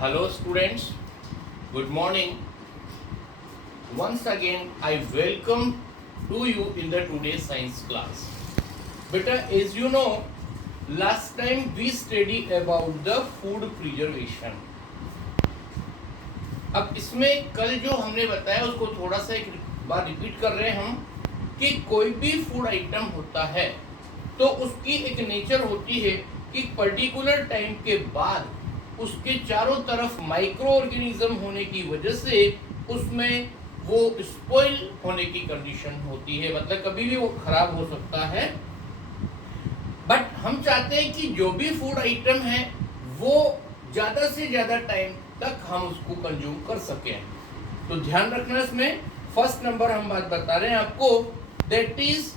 Hello students, good morning. Once again I welcome to you in the today's science class. Beta, as you know, last time we studied about the food preservation. अब इसमें कल जो हमने बताया उसको थोड़ा सा एक बार रिपीट कर रहे हैं हम कि कोई भी फूड आइटम होता है तो उसकी एक नेचर होती है कि पर्टिकुलर टाइम के बाद उसके चारों तरफ माइक्रो ऑर्गेनिज्म होने की वजह से उसमें वो स्पॉइल होने की कंडीशन होती है, मतलब कभी भी वो खराब हो सकता है। बट हम चाहते हैं कि जो भी फूड आइटम है वो ज़्यादा से ज़्यादा टाइम तक हम उसको कंज्यूम कर सकें। तो ध्यान रखना, इसमें फर्स्ट नंबर हम बात बता रहे हैं आपको, दैट इज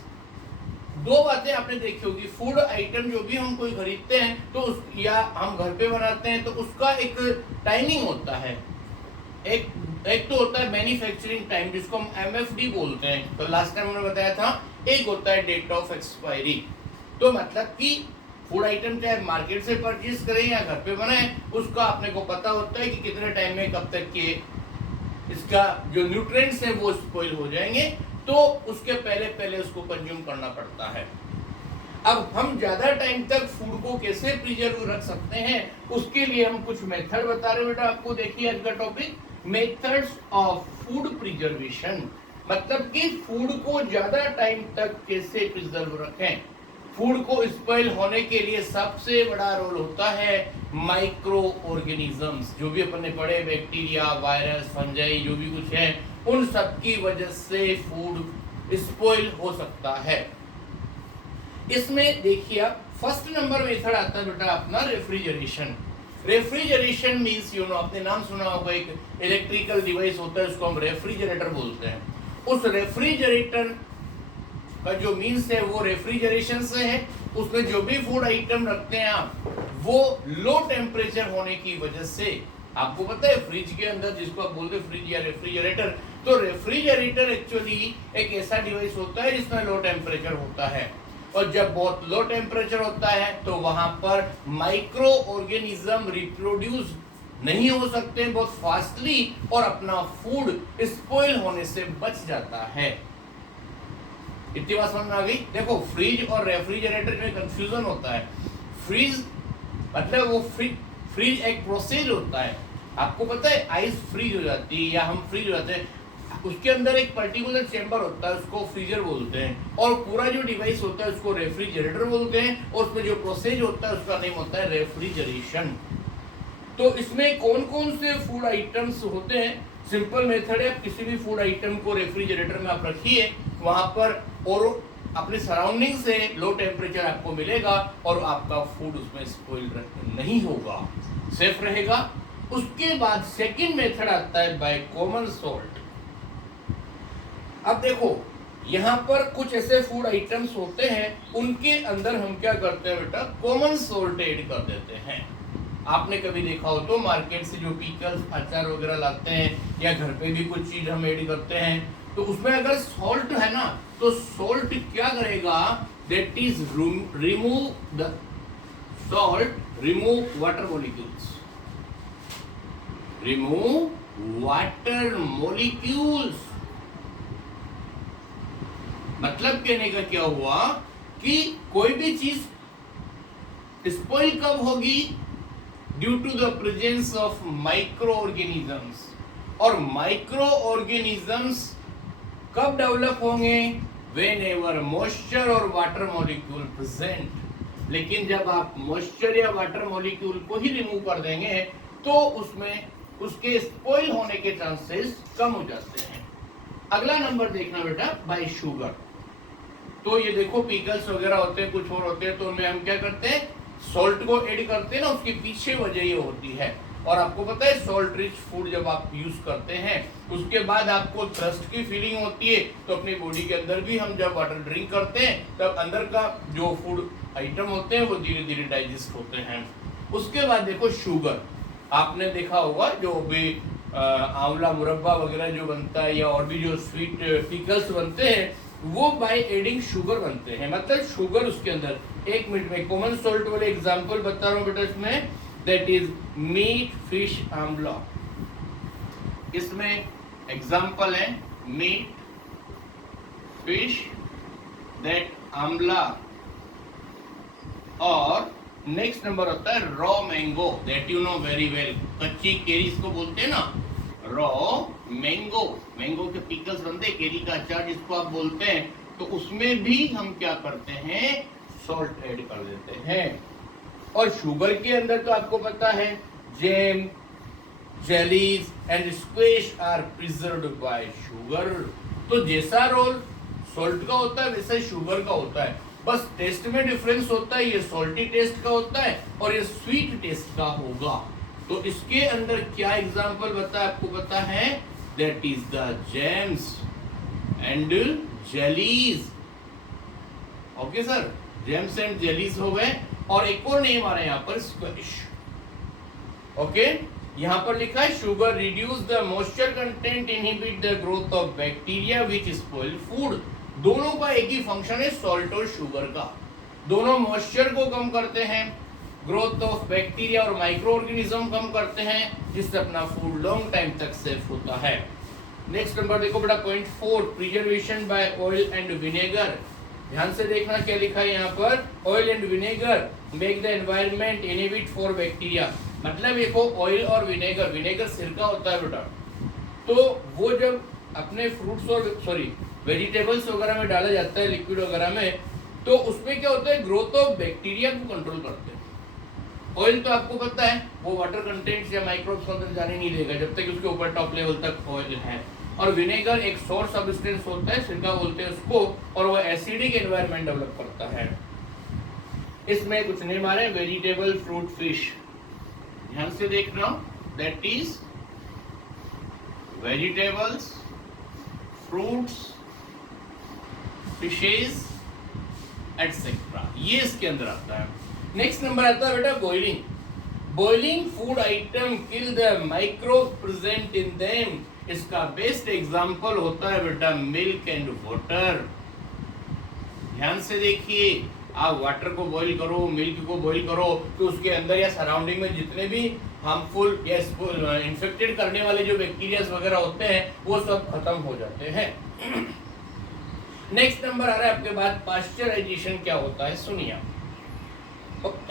दो बातें आपने देखी होगी। फूड आइटम जो भी हम कोई खरीदते हैं तो उस या हम घर पे बनाते हैं तो उसका एक टाइमिंग होता है। एक तो होता है मैन्युफैक्चरिंग टाइम जिसको हम एमएफडी बोलते हैं। तो लास्ट टाइम हमने बताया था एक होता है डेट ऑफ एक्सपायरी। तो मतलब कि फूड आइटम चाहे मार्केट से परचेज करें या घर पे बनाएं, उसका अपने को पता होता है कि कितने टाइम में कब तक के इसका जो न्यूट्रिएंट्स है वो स्पॉइल हो जाएंगे, तो उसके पहले उसको कंज्यूम करना पड़ता है। अब हम ज्यादा टाइम तक फूड को कैसे प्रिजर्व रख सकते हैं उसके लिए हम कुछ मेथड बता रहे हैं बेटा आपको। देखिए आज का topic methods of food preservation, मतलब कि फूड को ज्यादा टाइम तक कैसे प्रिजर्व रखें। फूड को स्पॉइल होने के लिए सबसे बड़ा रोल होता है माइक्रो ऑर्गेनिजम्स, जो भी अपन ने पढ़े, बैक्टीरिया, वायरस, फंजाई, जो भी कुछ है, उन सब की वजह से फूड स्पॉइल हो सकता है। इसमें देखिए फर्स्ट नंबर मेथड आता है बेटा अपना refrigeration. Refrigeration means you know, आपने नाम सुना होगा, एक इलेक्ट्रिकल डिवाइस होता है उसको हम रेफ्रिजरेटर बोलते हैं। उस रेफ्रिजरेटर का जो मीन्स है वो रेफ्रिजरेशन से है। उसमें जो भी फूड आइटम रखते हैं आप, वो लो टेम्परेचर होने की वजह से, आपको पता है फ्रिज के अंदर जिसको आप बोलते हैं फ्रिज या रेफ्रिजरेटर, तो रेफ्रिजरेटर एक्चुअली एक ऐसा डिवाइस होता है जिसमें लो टेम्परेचर होता है। और जब बहुत लो टेम्परेचर होता है तो वहां पर माइक्रो ऑर्गेनिज्म रिप्रोड्यूस नहीं हो सकते बहुत फास्टली और अपना फूड स्पॉइल होने से बच जाता है। इतनी बात समझ में आ गई। देखो फ्रिज और रेफ्रिजरेटर में कंफ्यूजन होता है। फ्रीज मतलब वो फ्रीज एक प्रोसेस होता है, आपको पता है आइस फ्रीज हो जाती है या हम फ्रीज हो जाते हैं, उसके अंदर एक पर्टिकुलर चेंबर होता है उसको फ्रीजर बोलते हैं, और पूरा जो डिवाइस होता है उसको रेफ्रिजरेटर बोलते हैं, और उसमें जो प्रोसेस होता है उसका नेम होता है रेफ्रिजरेशन। तो इसमें कौन कौन से फूड आइटम्स होते हैं? सिंपल मेथड है, किसी भी फूड आइटम को रेफ्रिजरेटर में आप रखिए, वहां पर और अपने सराउंडिंग से लो टेम्परेचर आपको मिलेगा और आपका फूड उसमें स्पॉइल नहीं होगा, सेफ रहेगा। उसके बाद सेकंड मेथड आता है बाय कॉमन सॉल्ट। अब देखो यहाँ पर कुछ ऐसे फूड आइटम्स होते हैं, उनके अंदर हम क्या करते हैं बेटा, कॉमन सॉल्ट ऐड कर देते हैं। आपने कभी देखा हो तो मार्केट से जो पिकल्स, अचार वगैरह लाते हैं या घर पे भी कुछ चीज हम ऐड करते हैं, तो उसमें अगर सॉल्ट है ना, तो सॉल्ट क्या करेगा, that is remove the salt, remove water molecules, remove water molecules. मतलब कहने का क्या हुआ कि कोई भी चीज स्पॉइल कब होगी, due to the presence of micro organisms. और माइक्रो ऑर्गेनिजम्स कब डेवलप होंगे, वेन एवर मॉइस्चर और वाटर मॉलिक्यूल प्रेजेंट। लेकिन जब आप मॉइस्चर या वाटर मॉलिक्यूल को ही रिमूव कर देंगे तो उसमें उसके स्पॉइल होने के चांसेस कम हो जाते हैं। अगला नंबर देखना बेटा बाय शुगर। तो ये देखो पिकल्स वगैरह होते हैं, कुछ और होते हैं, तो उनमें हम क्या करते हैं, सॉल्ट को ऐड करते हैं ना, उसके पीछे वजह ये होती है। और आपको पता है सॉल्ट रिच फूड जब आप यूज करते हैं उसके बाद आपको थ्रस्ट की फीलिंग होती है, तो अपनी बॉडी के अंदर भी हम जब वाटर ड्रिंक करते हैं तब अंदर का जो फूड आइटम होते हैं वो धीरे धीरे डाइजेस्ट होते हैं। उसके बाद देखो शुगर, आपने देखा होगा जो भी आंवला मुरब्बा वगैरह जो बनता है या और भी जो स्वीट पिकल्स बनते हैं वो बाय एडिंग शुगर बनते हैं। मतलब शुगर उसके अंदर, एक मिनट में कॉमन सॉल्ट वाले एग्जांपल बता रहा हूँ बेटा। इसमें that is meat fish Amla. इसमें एग्जाम्पल है मीट फिश दैट आमला, और नेक्स्ट नंबर होता है raw mango that you know very well. कच्ची केरी इसको बोलते हैं ना, रॉ मैंगो। मैंगो के पिकल्स बनते हैं, केरी का अचार जिसको आप बोलते हैं, तो उसमें भी हम क्या करते हैं, सॉल्ट ऐड कर देते हैं। और शुगर के अंदर तो आपको पता है jam, jellies and squash are preserved by sugar. तो जैसा रोल सॉल्ट का होता है वैसा ही शुगर का होता है, बस टेस्ट में डिफरेंस होता है। ये सॉल्टी टेस्ट का होता है और ये स्वीट टेस्ट का होगा। तो इसके अंदर क्या एग्जांपल बताया आपको पता है, that is the jams and jellies. Okay sir, jams and jellies हो गए। और एक और नेम आ रहा है यहाँ पर, स्क्वैश। ओके, यहाँ पर लिखा है sugar reduce the moisture content, inhibit the growth of bacteria which spoil food. दोनों का एक ही फंक्शन है, सॉल्ट और शुगर का। दोनों मॉइस्चर को कम करते हैं, ग्रोथ ऑफ बैक्टीरिया और माइक्रो ऑर्गेनिज्म कम करते हैं, जिससे अपना फूड लॉन्ग टाइम तक सेफ होता है। नेक्स्ट नंबर देखो बेटा, point 4, preservation by oil and vinegar. ध्यान से देखना क्या लिखा है यहाँ पर, oil and vinegar make the environment inhibit for bacteria. मतलब देखो ऑयल और विनेगर, विनेगर सिरका होता है बेटा, तो वो जब अपने फ्रूट्स और वेजिटेबल्स वगैरह में डाला जाता है, लिक्विड वगैरह में, तो उसमें क्या होता है, ग्रोथ ऑफ बैक्टीरिया को कंट्रोल करते हैं। ऑयल तो आपको पता है वो वाटर कंटेंट्स या माइक्रोब्स को अंदर जाने नहीं देगा जब तक उसके ऊपर टॉप लेवल तक ऑयल है। और विनेगर एक सोर सब्सटेंस होता है, सिरका बोलते हैं उसको, और वो एसिडिक एनवायरनमेंट डेवलप करता है। इसमें कुछ नेम आ रहे हैं, वेजिटेबल, फ्रूट, फिश। ध्यान से देखना, that is vegetables, fruits, fishes etcetera, ये इसके अंदर आता है। नेक्स्ट नंबर आता है बेटा boiling. Boiling food item kill the microbe present in them. इसका बेस्ट एग्जांपल होता है बेटा मिल्क एंड वाटर। ध्यान से देखिए, आप वाटर को बॉईल करो, मिल्क को बॉईल करो, तो उसके अंदर या सराउंडिंग में जितने भी हार्मफुल या इन्फेक्टेड करने वाले जो बैक्टीरिया वगैरह होते हैं वो सब खत्म हो जाते हैं। नेक्स्ट नंबर आ रहा है आपके बाद, पास्चराइजेशन क्या होता है, सुनिए।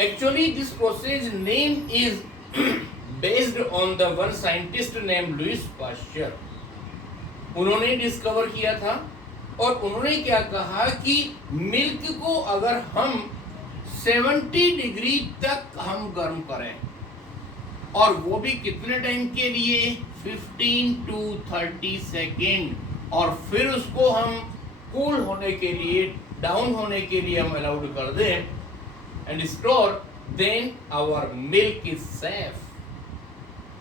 Actually this process name is based on the one scientist name Louis Pasteur. उन्होंने डिस्कवर किया था, और उन्होंने क्या कहा कि मिल्क को अगर हम 70 डिग्री तक हम गर्म करें, और वो भी कितने टाइम के लिए, 15 to 30 सेकेंड, और फिर उसको हम कूल होने के लिए, डाउन होने के लिए हम अलाउड कर दें and store, then our milk is safe.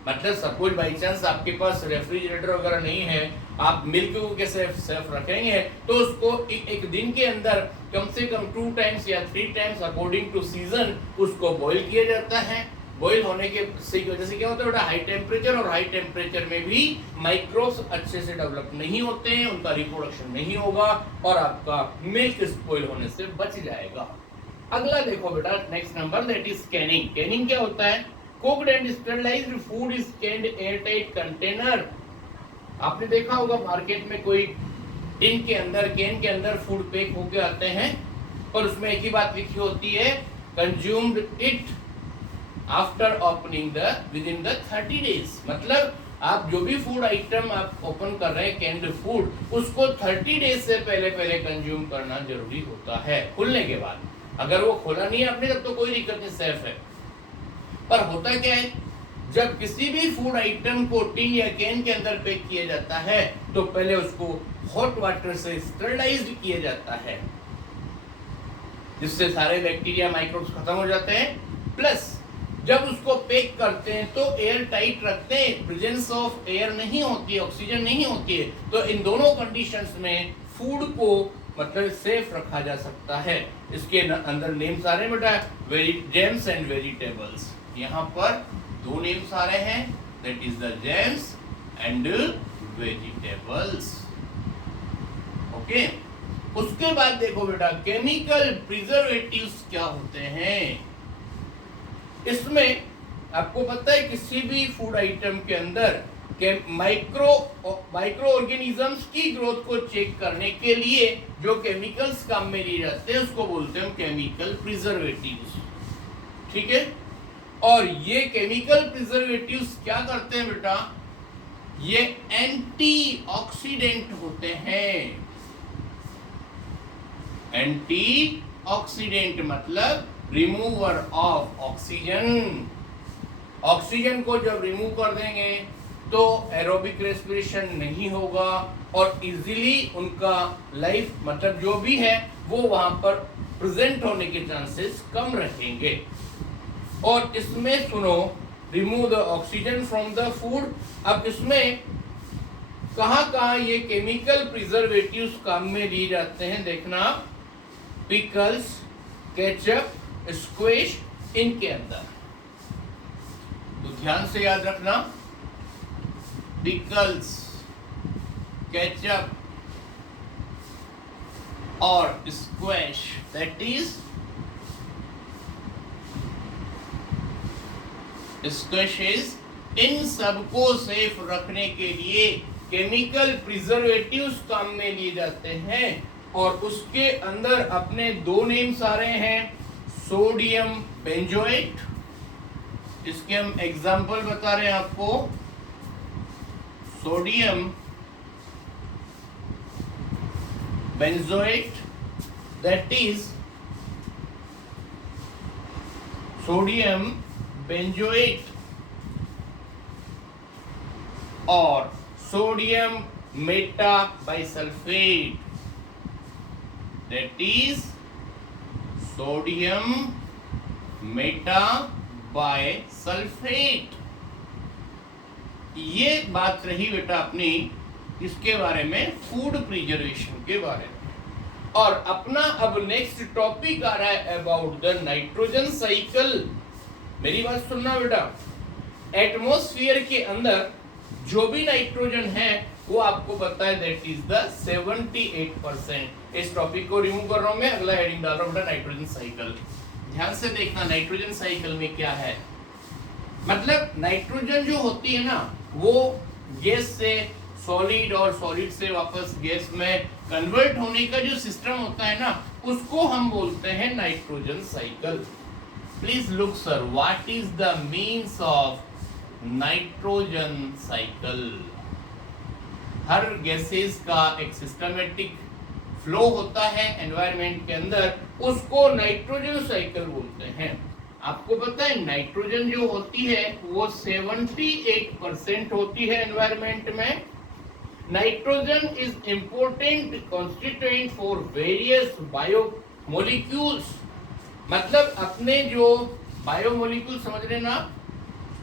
मतलब सपोज बाई चांस आपके पास रेफ्रिजरेटर वगैरह नहीं है, आप मिल्क को कैसे सेफ रखेंगे, तो उसको एक दिन के अंदर कम से कम 2 टाइम्स या 3 टाइम्स अकॉर्डिंग टू सीजन उसको बॉईल किया जाता है। बॉईल होने के वजह से क्या होता है बेटा, हाई टेम्परेचर, और हाई टेम्परेचर में भी माइक्रोब्स अच्छे से डेवलप नहीं होते हैं, उनका रिप्रोडक्शन नहीं होगा, और आपका मिल्क स्पॉइल होने से बच जाएगा। अगला देखो बेटा, next number, that is Canning. Canning क्या होता है, cooked and sterilised food is canned airtight container. आपने देखा होगा मार्केट में कोई टिन के अंदर, कैन के अंदर फूड पैक होके आते हैं, और उसमें एक ही बात लिखी होती है, consumed it after opening the within the 30 days. मतलब आप जो भी फूड आइटम आप ओपन कर रहे हैं, कैंड फूड, उसको 30 डेज से पहले कंज्यूम करना जरूरी होता है, खुलने के बाद। अगर वो खोला नहीं है आपने तब तो कोई दिक्कत नहीं, सेफ है। पर होता क्या है, जब किसी भी फूड आइटम को टिन या कैन के अंदर पैक किया जाता है, तो पहले उसको हॉट वाटर से स्टेरलाइज्ड किया जाता है, जिससे सारे बैक्टीरिया, माइक्रोब्स खत्म हो जाते हैं। प्लस जब उसको पैक करते हैं तो एयर टाइट रखते हैं, प्रेजेंस ऑफ एयर नहीं होती है, ऑक्सीजन नहीं होती है, तो इन दोनों कंडीशंस में फूड को मतलब सेफ रखा जा सकता है। इसके अंदर नेम्स आ रहे हैं बेटा, जेम्स एंड वेजिटेबल्स। यहाँ पर 2 नेम्स आ रहे हैं, that is the James and vegetables. Okay, उसके बाद देखो बेटा, केमिकल प्रिजर्वेटिव्स क्या होते हैं। इसमें आपको पता है किसी भी फूड आइटम के अंदर माइक्रो ऑर्गेनिजम्स की ग्रोथ को चेक करने के लिए जो केमिकल्स काम में लिए जाते हैं उसको बोलते हैं हम केमिकल प्रिजर्वेटिव्स, ठीक है। और ये केमिकल प्रिजर्वेटिव्स क्या करते हैं बेटा, ये एंटीऑक्सीडेंट होते हैं। एंटीऑक्सीडेंट मतलब रिमूवर ऑफ ऑक्सीजन। ऑक्सीजन को जब रिमूव कर देंगे तो एरोबिक रेस्पिरेशन नहीं होगा और इजीली उनका लाइफ मतलब जो भी है वो वहां पर प्रेजेंट होने के चांसेस कम रहेंगे। और इसमें सुनो, remove the oxygen from the food. अब इसमें कहां ये केमिकल प्रिजर्वेटिव्स काम में लिए जाते हैं देखना, पिकल्स, केचप, स्क्वैश, इनके अंदर। तो ध्यान से याद रखना, पिकल्स, केचप और स्क्वैश, दैट इज स्क्वैशेस, इन सबको सेफ रखने के लिए केमिकल प्रिजर्वेटिव्स काम में लिए जाते हैं। और उसके अंदर अपने दो नेम्स आ रहे हैं, सोडियम बेंजोएट, इसके हम एग्जाम्पल बता रहे हैं आपको, sodium benzoate, that is sodium benzoate, और sodium metabisulphite, that is sodium metabisulphite. ये बात रही बेटा अपनी इसके बारे में, फूड प्रिजर्वेशन के बारे में। और अपना अब नेक्स्ट टॉपिक आ रहा है अबाउट द नाइट्रोजन साइकिल। मेरी बात सुनना बेटा, एटमॉस्फेयर के अंदर जो भी नाइट्रोजन है वो आपको पता है दैट इज द 78%। इस टॉपिक को रिमूव कर रहा हूं मैं, अगला हेडिंग डाल रहा हूं नाइट्रोजन साइकिल। ध्यान से देखना नाइट्रोजन साइकिल में क्या है। मतलब नाइट्रोजन जो होती है ना वो गैस से सॉलिड और सॉलिड से वापस गैस में कन्वर्ट होने का जो सिस्टम होता है ना उसको हम बोलते हैं nitrogen cycle. Please look sir, what is the means of nitrogen cycle. Her gases का एक सिस्टमेटिक फ्लो होता है एनवायरनमेंट के अंदर, उसको नाइट्रोजन साइकिल बोलते हैं। आपको पता है नाइट्रोजन जो होती है वो 78% होती है एनवायरनमेंट में। Nitrogen is important constituent for various biomolecules. मतलब अपने जो बायोमोलिक्यूल समझ रहे ना,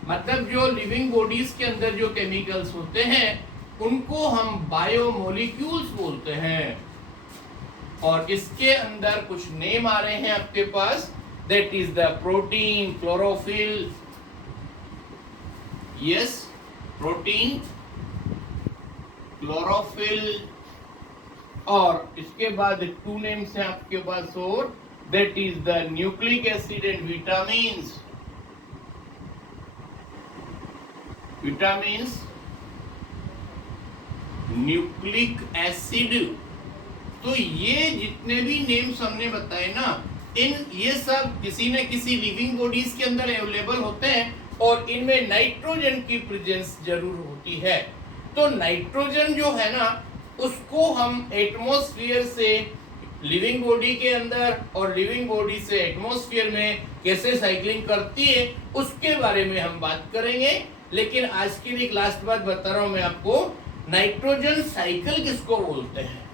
मतलब जो लिविंग बॉडीज के अंदर जो केमिकल्स होते हैं उनको हम बायोमोलिक्यूल्स बोलते हैं। और इसके अंदर कुछ नेम आ रहे हैं आपके पास, that is the protein, chlorophyll, yes protein, chlorophyll, और इसके बाद टू नेम्स हैं आपके पास और, that is the nucleic acid and vitamins. Vitamins, nucleic acid. तो ये जितने भी नेम्स हमने बताए ना, ये सब किसी न किसी लिविंग बॉडीज के अंदर अवेलेबल होते हैं और इनमें नाइट्रोजन की प्रेजेंस जरूर होती है। तो नाइट्रोजन जो है ना उसको हम एटमॉस्फेयर से लिविंग बॉडी के अंदर और लिविंग बॉडी से एटमॉस्फेयर में कैसे साइक्लिंग करती है उसके बारे में हम बात करेंगे। लेकिन आज के लिए एक लास्ट बात बता रहा हूं मैं आपको, नाइट्रोजन साइकिल किसको बोलते हैं।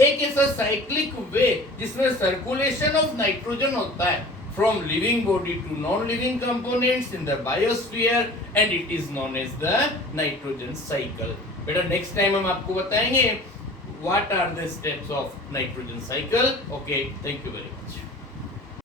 एक ऐसा साइक्लिक वे जिसमें सर्कुलेशन ऑफ नाइट्रोजन होता है from living body to non living components in the biosphere and it is known as the nitrogen cycle. बेटा नेक्स्ट टाइम हम आपको बताएंगे what are the steps of nitrogen cycle. Okay, thank you very much.